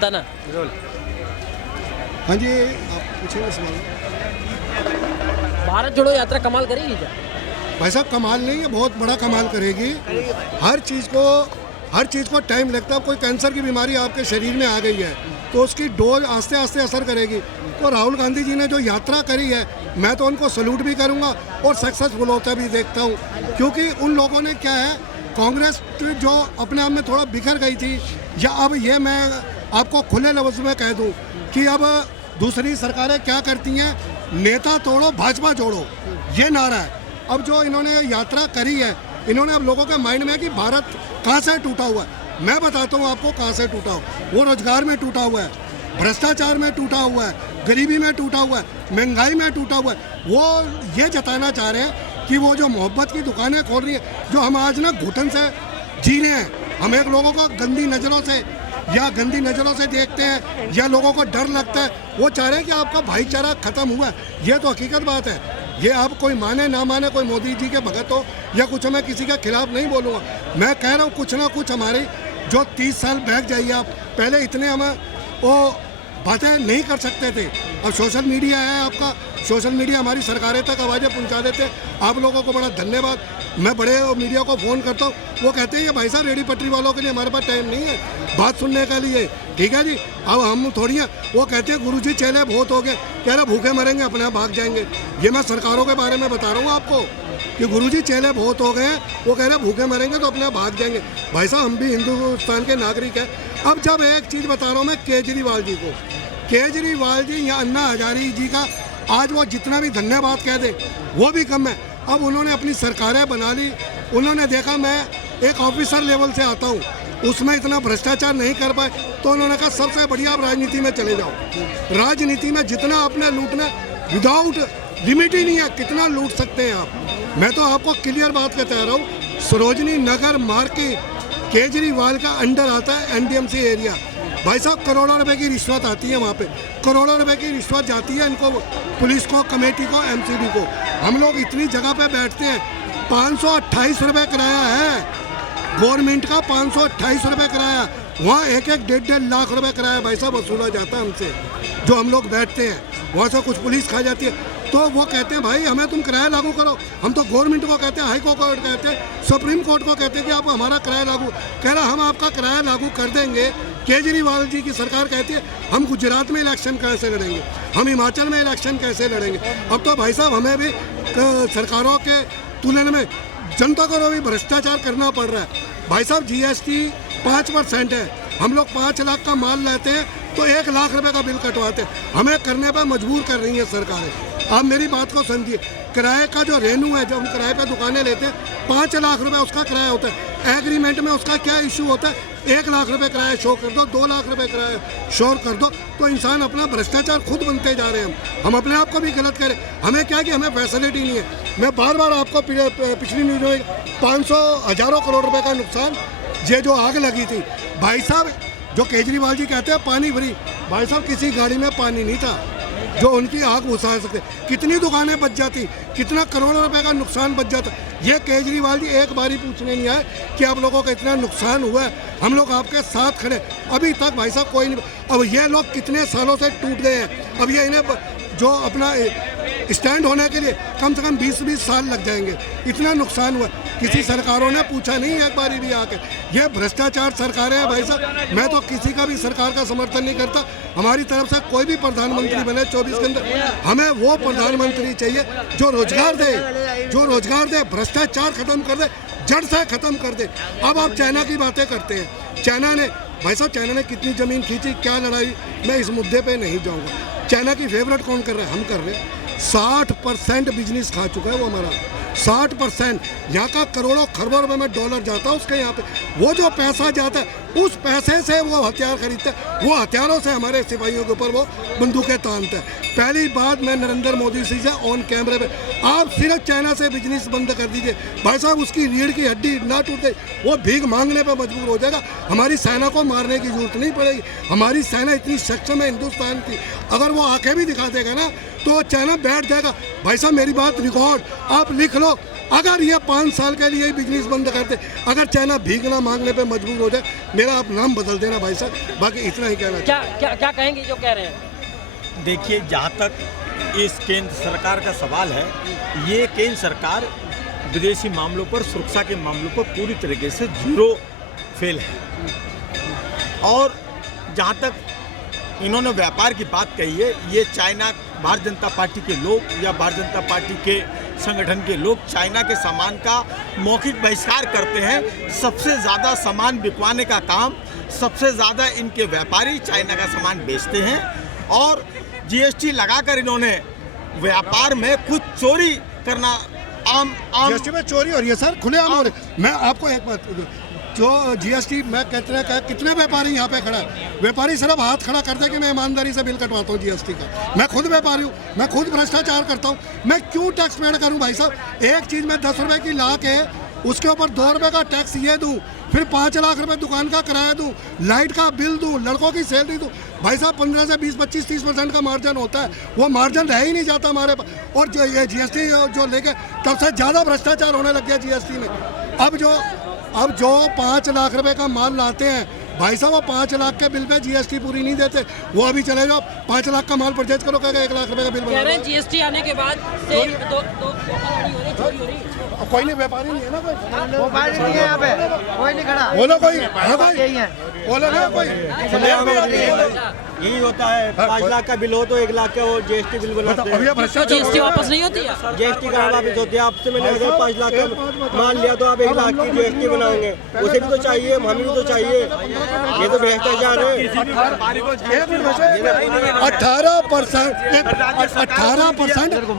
बताना। हाँ जी, आप पूछेंगे सवाल। भारत जोड़ो यात्रा कमाल करेगी क्या? भाई साहब कमाल नहीं है, बहुत बड़ा कमाल करेगी। हर चीज़ को टाइम लगता है। कोई कैंसर की बीमारी आपके शरीर में आ गई है तो उसकी डोज आस्ते आस्ते असर करेगी। तो राहुल गांधी जी ने जो यात्रा करी है, मैं तो उनको सल्यूट भी करूंगा और सक्सेसफुल होता भी देखता हूं, क्योंकि उन लोगों ने क्या है, कांग्रेस जो अपने आप में थोड़ा बिखर गई थी, या अब ये मैं आपको खुले लफ्ज़ में कह दूं कि अब दूसरी सरकारें क्या करती हैं, नेता तोड़ो भाजपा जोड़ो, ये नारा है। अब जो इन्होंने यात्रा करी है, इन्होंने अब लोगों के माइंड में है कि भारत कहाँ से टूटा हुआ है। मैं बताता हूँ आपको कहाँ से टूटा हुआ। वो रोजगार में टूटा हुआ है, भ्रष्टाचार में टूटा हुआ है, गरीबी में टूटा हुआ है, महंगाई में टूटा हुआ है। वो ये जताना चाह रहे हैं कि वो जो मोहब्बत की दुकानें खोल रही है, जो हम आज ना घुटन से जी रहे हैं, हम एक लोगों को गंदी नज़रों से देखते हैं या लोगों को डर लगता है, वो चाह रहे हैं कि आपका भाईचारा खत्म हुआ है। ये तो हकीकत बात है। ये आप कोई माने ना माने, कोई मोदी जी के भगत हो या कुछ, मैं किसी के खिलाफ नहीं बोलूँगा। मैं कह रहा हूँ कुछ ना कुछ हमारी जो 30 साल बैक जाइए आप, पहले इतने हमें वो बातें नहीं कर सकते थे। अब सोशल मीडिया है आपका, सोशल मीडिया हमारी सरकारें तक आवाज़ें पहुंचा देते हैं। आप लोगों को बड़ा धन्यवाद। मैं बड़े मीडिया को फ़ोन करता हूँ, वो कहते हैं ये भाई साहब रेडी पटरी वालों के लिए हमारे पास टाइम नहीं है बात सुनने के लिए। ठीक है जी, अब हम थोड़ी हैं। वो कहते हैं गुरुजी चेले बहुत हो गए, कह रहे भूखे मरेंगे अपने आप भाग जाएंगे। ये मैं सरकारों के बारे में बता रहा हूँ आपको कि गुरुजी चेले बहुत हो गए हैं, वो कह रहे भूखे मरेंगे तो अपने आप भाग जाएंगे। भाई साहब हम भी हिंदुस्तान के नागरिक हैं। अब जब एक चीज़ बता रहा हूँ मैं केजरीवाल जी को, केजरीवाल जी या अन्ना हजारी जी का आज वो जितना भी धन्यवाद कह दे वो भी कम है। अब उन्होंने अपनी सरकारें बना ली, उन्होंने देखा मैं एक ऑफिसर लेवल से आता हूँ, उसमें इतना भ्रष्टाचार नहीं कर पाए, तो उन्होंने कहा सबसे बढ़िया आप राजनीति में चले जाओ। राजनीति में जितना आपने लूटना, विदाउट लिमिट ही नहीं है, कितना लूट सकते हैं आप। मैं तो आपको क्लियर बात कहता रहा हूँ, सरोजनी नगर मार्केट केजरीवाल का अंडर आता है एनडीएमसी एरिया। भाई साहब करोड़ों रुपए की रिश्वत आती है वहाँ पे, करोड़ों रुपए की रिश्वत जाती है इनको, पुलिस को, कमेटी को, एमसीडी को। हम लोग इतनी जगह पे बैठते हैं, 528 रुपये किराया है गवर्नमेंट का, 528 रुपये किराया। वहाँ एक 1.5 लाख रुपए किराया भाई साहब वसूला जाता है हमसे, जो हम लोग बैठते हैं। वहाँ से कुछ पुलिस खा जाती है, तो वो कहते हैं भाई हमें तुम किराया लागू करो। हम तो गवर्नमेंट को कहते हैं, हाई कोर्ट कहते हैं, सुप्रीम कोर्ट को कहते हैं कि आप हमारा किराया लागू, कह रहा हम आपका किराया लागू कर देंगे। केजरीवाल जी की सरकार कहती है हम गुजरात में इलेक्शन कैसे लड़ेंगे, हम हिमाचल में इलेक्शन कैसे लड़ेंगे। अब तो भाई साहब हमें भी सरकारों के तुलना में जनता को भी भ्रष्टाचार करना पड़ रहा है। भाई साहब जीएसटी 5% है, हम लोग 5 लाख का माल लाते हैं तो 1 लाख रुपए का बिल कटवाते हैं। हमें करने पर मजबूर कर रही है सरकारें। आप मेरी बात को समझिए, किराए का जो रेनू है, जब हम किराए पे दुकानें लेते हैं 5 लाख रुपए उसका किराया होता है। एग्रीमेंट में उसका क्या इशू होता है, 1 लाख रुपए किराया शो कर दो, 2 लाख रुपए किराया शो कर दो, तो इंसान अपना भ्रष्टाचार खुद बनते जा रहे हैं। हम अपने आप को भी गलत करें। हमें क्या कि हमें फैसिलिटी नहीं है। मैं बार बार आपको पिछली न्यूज में 500 हजारों करोड़ रुपए का नुकसान, ये जो आग लगी थी भाई साहब, जो केजरीवाल जी कहते हैं पानी फ्री, भाई साहब किसी गाड़ी में पानी नहीं था जो उनकी आग बुझा सकते। कितनी दुकानें बच जाती, कितना करोड़ों रुपए का नुकसान बच जाता। ये केजरीवाल जी एक बारी पूछने नहीं आए कि आप लोगों का इतना नुकसान हुआ है, हम लोग आपके साथ खड़े। अभी तक भाई साहब कोई नहीं। अब ये लोग कितने सालों से टूट गए हैं, अब ये इन्हें जो अपना स्टैंड होने के लिए कम से कम 20-20 साल लग जाएंगे। इतना नुकसान हुआ, किसी सरकारों ने पूछा नहीं एक बारी भी आके। ये भ्रष्टाचार सरकारें हैं भाई साहब। मैं तो किसी का भी सरकार का समर्थन नहीं करता। हमारी तरफ से कोई भी प्रधानमंत्री बने 24 के अंदर, हमें वो प्रधानमंत्री चाहिए जो रोजगार दे, जो रोजगार दे, भ्रष्टाचार खत्म कर दे, जड़ से खत्म कर दे। अब आप चाइना की बातें करते हैं, चाइना ने भाई साहब चाइना ने कितनी ज़मीन खींची, क्या लड़ाई, मैं इस मुद्दे पे नहीं जाऊंगा। चाइना की फेवरेट कौन कर रहा है, हम कर रहे हैं। 60% बिजनेस खा चुका है वो हमारा, 60%। यहाँ का करोड़ों खरबों रुपए में डॉलर जाता है उसके यहाँ पे, वो जो पैसा जाता है उस पैसे से वो हथियार खरीदते हैं, वो हथियारों से हमारे सिपाहियों के ऊपर वो बंदूकें तानते हैं। पहली बात मैं नरेंद्र मोदी जी से ऑन कैमरे पे, आप सिर्फ चाइना से बिजनेस बंद कर दीजिए भाई साहब, उसकी रीढ़ की हड्डी ना टूटे, वो भीख मांगने पर मजबूर हो जाएगा। हमारी सेना को मारने की जरूरत नहीं पड़ेगी। हमारी सेना इतनी सक्षम है हिंदुस्तान की, अगर वो आंखें भी दिखा देगा ना तो चाइना बैठ जाएगा। भाई साहब मेरी बात रिकॉर्ड आप लिख लो, अगर ये 5 साल के लिए बिजनेस बंद करते, अगर चाइना भीखना मांगने पे मजबूर हो जाए, मेरा आप नाम बदल देना भाई साहब, बाकी इतना ही कहना। क्या कहेंगे जो कह रहे हैं? देखिए, जहाँ तक इस केंद्र सरकार का सवाल है, ये केंद्र सरकार विदेशी मामलों पर, सुरक्षा के मामलों पर पूरी तरीके से जीरो फेल है। और जहाँ तक इन्होंने व्यापार की बात कही है, ये चाइना, भारतीय जनता पार्टी के लोग या भारतीय जनता पार्टी के संगठन के लोग चाइना के सामान का मौखिक बहिष्कार करते हैं। सबसे ज़्यादा सामान बिकवाने का काम, सबसे ज़्यादा इनके व्यापारी चाइना का सामान बेचते हैं। और जीएसटी लगाकर इन्होंने व्यापार में कुछ चोरी करना आम जीएसटी में चोरी हो रही है सर, खुलेआम हो रही है। मैं आपको एक बात, जो जीएसटी मैं कितने व्यापारी यहाँ पे खड़ा है, व्यापारी सिर्फ हाथ खड़ा करते हैं कि मैं ईमानदारी से बिल कटवाता हूँ जीएसटी का। मैं खुद व्यापारी हूँ, मैं खुद भ्रष्टाचार करता हूँ, मैं क्यों टैक्स पेड करूँ भाई साहब? एक चीज़ में 10 रुपए की ला के उसके ऊपर 2 रुपए का टैक्स ये दूँ, फिर 5 लाख रुपए दुकान का किराया दूँ, लाइट का बिल दूँ, लड़कों की सैलरी दूँ। भाई साहब 15 से 20, 25, 30% का मार्जिन होता है, वो मार्जिन रह ही नहीं जाता हमारे पास। और जो ये जीएसटी जो लेके तब से ज़्यादा भ्रष्टाचार होने लग गया जीएसटी में। अब जो 5 लाख रुपए का माल लाते हैं भाई साहब, वो 5 लाख के बिल पे जीएसटी पूरी नहीं देते। वो अभी चले जाओ 5 लाख का माल परचेज करो, कहेगा 1 लाख रुपए का बिल कह रहे हैं जीएसटी आने के बाद से चोरी हो रही। कोई नहीं, व्यापारी नहीं है ना, कोई व्यापारी नहीं है यहाँ पे, कोई नहीं खड़ा। बोलो कोई है, कोई यही है, बोलो ना कोई। यही होता है, 5 लाख का बिल हो तो 1 लाख का वो जीएसटी बिल बनाते हैं। जीएसटी वापस नहीं होती है? जीएसटी का वापस होती है। आपसे मैंने अगर 5 लाख का मान लिया तो आप 1 लाख की जीएसटी बनाओगे, उसे भी तो चाहिए, हमें भी तो चाहिए। ये तो भ्रष्टाचार है। 18%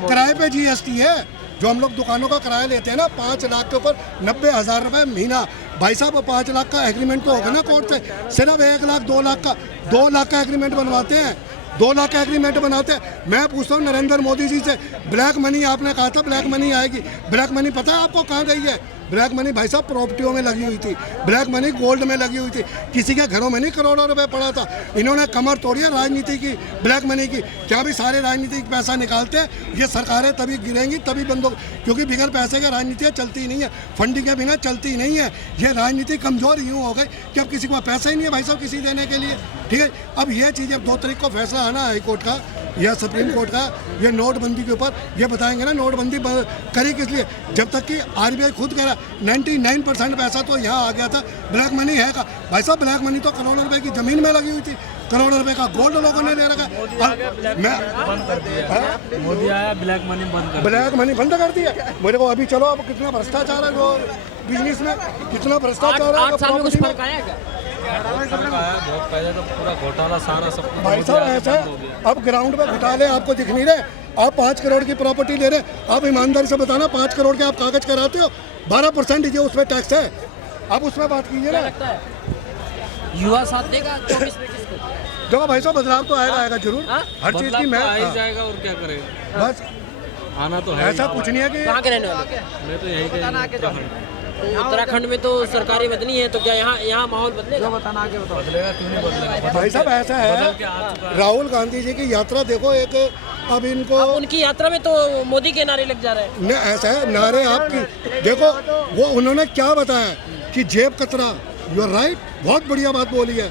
किराए पे जीएसटी है। जो हम लोग दुकानों का किराया लेते हैं ना, 5 लाख के ऊपर 90,000 रुपये महीना। भाई साहब 5 लाख का एग्रीमेंट तो होगा ना कोर्ट से, सिर्फ 1 लाख 2 लाख का 2 लाख का एग्रीमेंट बनवाते हैं, 2 लाख का एग्रीमेंट बनाते हैं। मैं पूछता हूँ नरेंद्र मोदी जी से, ब्लैक मनी आपने कहा था ब्लैक मनी आएगी, ब्लैक मनी पता है आपको कहाँ गई है? ब्लैक मनी भाई साहब प्रॉपर्टियों में लगी हुई थी, ब्लैक मनी गोल्ड में लगी हुई थी, किसी के घरों में नहीं करोड़ों रुपए पड़ा था। इन्होंने कमर तोड़ी है राजनीति की, ब्लैक मनी की। क्या भी सारे राजनीतिक पैसा निकालते हैं, ये सरकारें तभी गिरेंगी, तभी बंद होगी, क्योंकि बिगैर पैसे के राजनीति चलती नहीं है, फंडिंग के बिना चलती नहीं है। ये राजनीति कमजोर यूँ हो गई कि अब किसी को पैसा ही नहीं है भाई साहब किसी देने के लिए, ठीक है। अब ये चीज़, अब 2 तारीख को फैसला आना हाई कोर्ट का या सुप्रीम कोर्ट का, ये नोटबंदी के ऊपर ये बताएंगे ना नोटबंदी करी किस लिए, जब तक कि आरबीआई खुद कह रहा 99% पैसा तो यहाँ आ गया था, ब्लैक मनी है का। भाई साहब ब्लैक मनी तो करोड़ों रुपए की ज़मीन में लगी हुई थी, करोड़ों रुपए का गोल्ड लोगों ने ले रखा। मोदी आया, ब्लैक मनी बंद कर दिया। मेरे को अभी चलो, अब कितना भ्रष्टाचार है जो बिजनेस में, कितना भ्रष्टाचार है। 8 साल में कुछ फर्क आया क्या? बहुत पहले तो पूरा घोटाला सारा सब भाई साहब ऐसा अब ग्राउंड पे घोटाले आपको दिख नहीं रहे। आप 5 करोड़ की प्रॉपर्टी ले रहे, आप ईमानदारी से बताना 5 करोड़ के आप कागज कराते हो, 12% जो उसमें टैक्स है, आप उसमें बात कीजिए ना। युवा साथ देगा 24 में किसको? देखो भाई साहब बदलाव तो आएगा जरूर, हर चीज़ की। मैं जाएगा और क्या करेगा, बस आना तो है। ऐसा कुछ नहीं है कि कहाँ के रहने वाले? मैं तो यही तो उत्तराखंड में तो सरकारी बदली है, तो क्या यहाँ माहौल बदलेगा? बदलेगा, क्यों नहीं बदलेगा? भाई साहब ऐसा है, राहुल गांधी जी की यात्रा देखो, एक अब इनको अब उनकी यात्रा में तो मोदी के नारे लग जा रहे हैं। ऐसा है, नारे आपकी देखो, वो उन्होंने क्या बताया कि जेब कतरा, यू आर राइट, बहुत बढ़िया बात बोली है।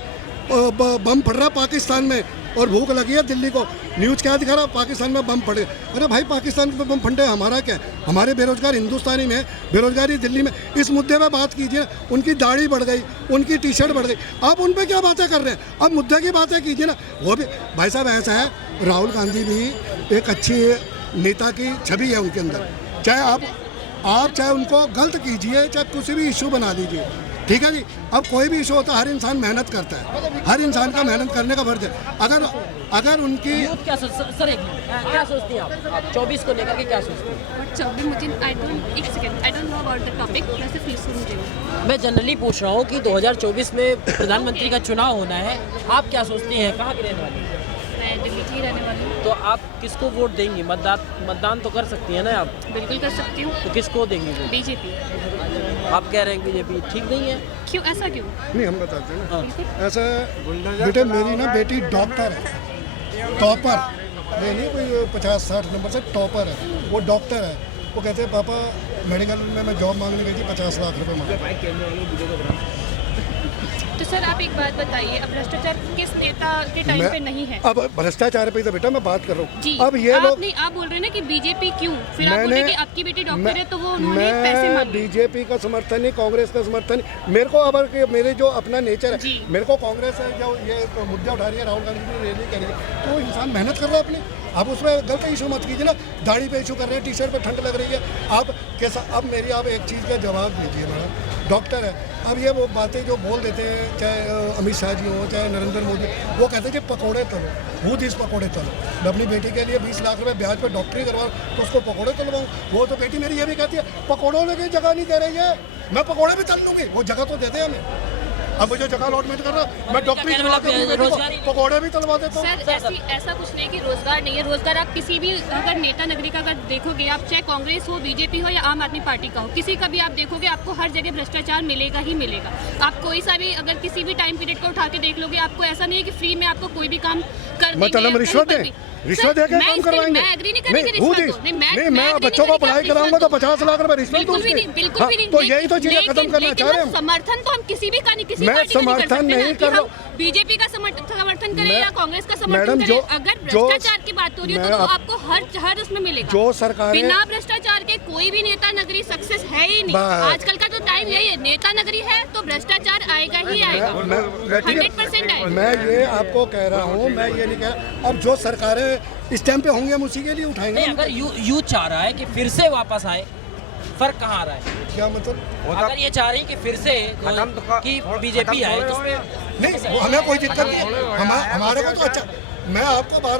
बम फट रहा है पाकिस्तान में और भूख लगी है दिल्ली को, न्यूज़ क्या दिखा रहा है, पाकिस्तान में बम फटे। अरे भाई पाकिस्तान में बम फटे, हमारा क्या, हमारे बेरोजगार हिंदुस्तानी में, बेरोजगारी दिल्ली में। इस मुद्दे पे बात कीजिए। उनकी दाढ़ी बढ़ गई, उनकी टी-शर्ट बढ़ गई, आप उन पे क्या बातें कर रहे हैं? अब मुद्दे की बातें कीजिए ना। वो भी भाई साहब ऐसा है, राहुल गांधी भी एक अच्छी नेता की छवि है उनके अंदर। चाहे आप चाहे उनको गलत कीजिए, चाहे कुछ भी इशू बना लीजिए, ठीक है जी। अब कोई भी इशू होता है, हर इंसान मेहनत करता है, हर इंसान का मेहनत करने का फर्ज है। अगर उनकी क्या क्या सोचती हैं आप 24 को लेकर के, क्या सोचती हैं? 24 मुझे I don't know about the topic, मैं सिर्फ सुन रही हूँ। मैं जनरली पूछ रहा हूँ कि 2024 में प्रधानमंत्री का चुनाव होना है, आप क्या सोचती हैं, कहाँ की रहने वाली हैं? मैं दिल्ली की रहने वाली हूँ। तो आप किसको वोट देंगी? मतदान तो कर सकती हैं ना आप? बिल्कुल कर सकती हूँ। तो किसको देंगी वोट? बीजेपी। आप कह रहे हैं बीजेपी ठीक नहीं है, क्यों, ऐसा क्यों? नहीं, हम बताते हैं ना। ऐसा बेटे, मेरी ना बेटी डॉक्टर है, टॉपर, नहीं कोई 50-60 नंबर से टॉपर है, वो डॉक्टर है। वो कहते हैं पापा मेडिकल में मैं जॉब मांगने गई थी 50 लाख रुपए मांगे। तो सर आप एक बात बताइए, अब भ्रष्टाचार किस नेता के टाइम पे नहीं है? अब भ्रष्टाचार पे तो बेटा मैं बात कर रहा हूँ। जी, अब ये आप लोग नहीं, आप बोल रहे हैं ना कि बीजेपी क्यों, फिर आप बोल रहे हैं कि आपकी बेटी डॉक्टर है तो वो उन्होंने पैसे मैं मांगे। बीजेपी का समर्थन नहीं, कांग्रेस का समर्थन नहीं। मेरे को अब मेरे जो अपना नेचर है, जी। मेरे को कांग्रेस है जो ये मुद्दा उठा रही है, राहुल गांधी की रैली कर रही है, तो इंसान मेहनत कर रहा है अपनी। आप उसमें गलत इशू मत कीजिए ना, दाढ़ी पे इशू कर रहे हैं, टी शर्ट पे ठंड लग रही है, आप कैसा। अब मेरी आप एक चीज़ का जवाब दीजिए मैडम, डॉक्टर है, अब ये वो बातें जो बोल देते हैं, चाहे अमित शाह जी हो चाहे नरेंद्र मोदी, वो कहते हैं कि पकौड़े तलो, खुद इस पकौड़े तलो। मैं अपनी बेटी के लिए 20 लाख रुपए ब्याज पर डॉक्टरी करवाऊँ तो उसको पकौड़े तलवाऊँ। वो तो बेटी मेरी ये भी कहती है पकौड़ों की जगह नहीं दे रही है, मैं पकौड़े भी तल लूँगी, वो जगह तो दे दे हमें। अब मुझे जगह अलॉटमेंट कर रहा, मैं डॉक्टरी करवा के पकौड़े भी तलवा देता हूँ। सर ऐसा कुछ नहीं कि रोजगार नहीं है, रोजगार आप किसी भी अगर नेता नगरी का अगर देखोगे, आप चाहे कांग्रेस हो, बीजेपी हो या आम आदमी पार्टी का हो, किसी का भी आप देखोगे आपको हर जगह भ्रष्टाचार मिलेगा ही मिलेगा। आप कोई सा भी अगर किसी भी टाइम पीरियड को उठा के देख लोगे, आपको ऐसा नहीं है कि फ्री में आपको कोई भी काम कर देंगे। मतलब रिश्वत दें, रिश्वत दे के काम करवाएंगे। मैं एग्री नहीं करेंगे रिश्वत को। नहीं, मैं बच्चों को पढ़ाई कराऊंगा तो 50 लाख रुपए रिश्वत बिल्कुल भी नहीं, बिल्कुल भी नहीं। तो यही तो चीजें खत्म करना चाह रहे हैं। समर्थन तो हम किसी भी का नहीं, किसी मैं पार्टी का नहीं कर समर्थन सकते नहीं ना, कर कि रहा हम बीजेपी का समर्थन करें या कांग्रेस का समर्थन मैडम, करें। अगर भ्रष्टाचार की बात हो रही है तो आपको हर उसमें मिलेगा। जो सरकारें बिना भ्रष्टाचार के कोई भी नेता नगरी सक्सेस है ही नहीं। आजकल का तो टाइम यही है, नेता नगरी है तो भ्रष्टाचार आएगा ही आएगा, 100% आएगा। मैं ये आपको कह रहा हूँ, मैं ये नहीं कह रहा। अब जो सरकारें इस टाइम पे होंगी हम उसी के लिए उठाएंगे। नहीं, अगर यूथ चाह रहा है कि फिर से वापस आए, फर्क कहाँ आ रहा है? क्या मतलब? अगर ये चाह रही है कि फिर से कि बीजेपी आए तो नहीं, हमें कोई दिक्कत नहीं, हमारे को तो अच्छा। मैं आपको बार